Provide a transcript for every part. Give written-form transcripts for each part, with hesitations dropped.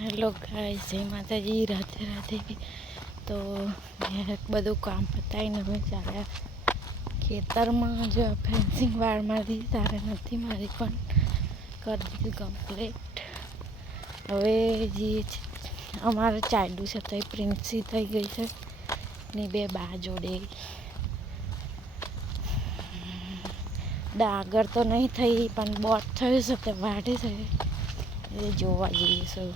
Hello guys, જય માતાજી, રાધે રાધે। તો બધું કામ પતાવીને અમે ચાલ્યા ખેતરમાં। જો ફેન્સિંગ વાળ મારી તારે નથી મારી, પણ કરી દીધું કમ્પ્લીટ। હવે જે અમારે ચાલ્યું છે તો એ પ્રિન્સી થઈ ગઈ છે ને બે બા જોડે ડાગર તો નહીં થઈ, પણ બોટ થયું છે તે વાઢે છે એ જોવા જઈએ છું।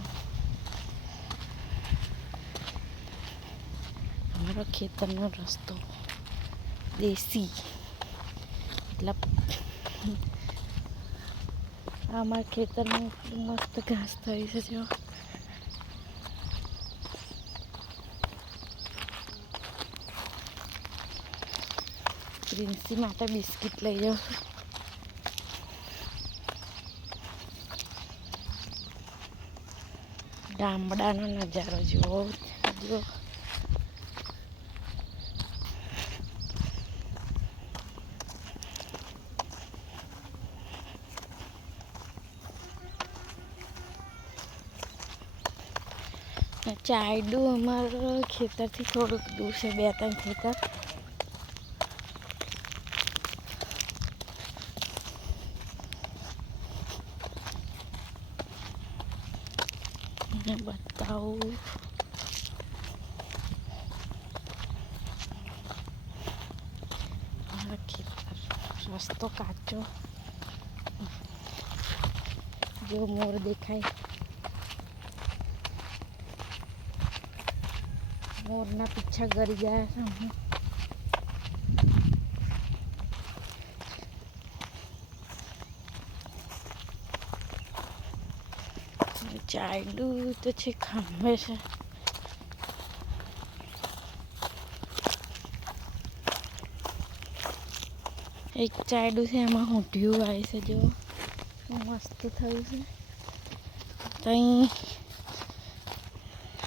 અમારો ખેતરનો રસ્તો દેશી, મતલબ અમારા ખેતરમાં મસ્ત ઘાસ થઈ છે। જો પ્રિન્સી માટે બિસ્કિટ લઈ જાઉં છું। ગામડાનો નજારો જુઓ જો। ચાયડું અમારા ખેતરથી થોડુંક દૂર છે, 2-3 ખેતર। બતાવું ખેતર, રસ્તો કાચો, જો મોર દેખાય, મોરના પીછા ગરી ગયા છે। ચાયડું તો છે ખંભે છે, એક ચાયડું છે એમાં ઊંધિયું આવી છે, જો મસ્ત થયું છે। ત્યાં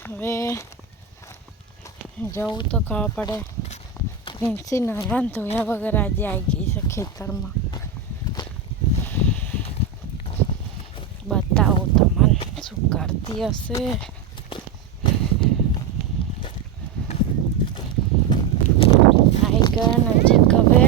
હવે જવું તો ખબર પડે। પ્રિન્સી નહાન ધોયા વગર આજે આવી ગઈ છે ખેતરમાં। બતાવો તમને શું કરતી હશે। આવી ગયા નજીક હવે।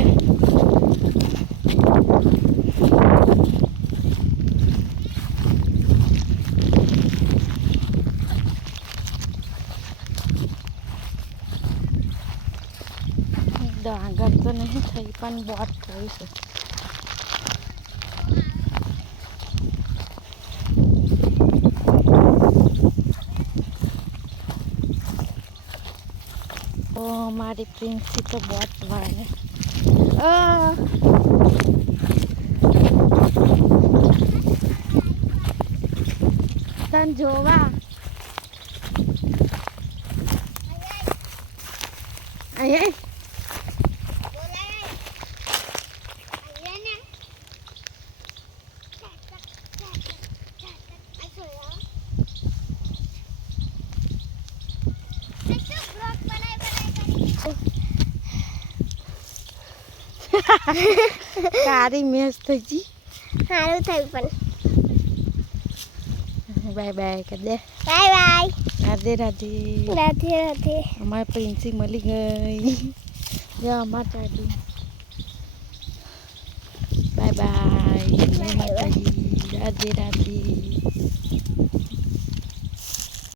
ડાંગર તો નહીં થઈ, પણ બોટ થયું છે। મારી પ્રિન્સી તો બોટ વાળે તને જોવા અહીંયા તારી મેચ થઈ ગઈ, સારું થયું પણ। બાય બાય કર દે, બાય બાય, રાધે રાધે, રાધે રાધે। અમારી પ્રિન્સી મળી ગઈ। જો અમાર ચાલી, બાય બાય, જય માતાજી, રાધે રાધે।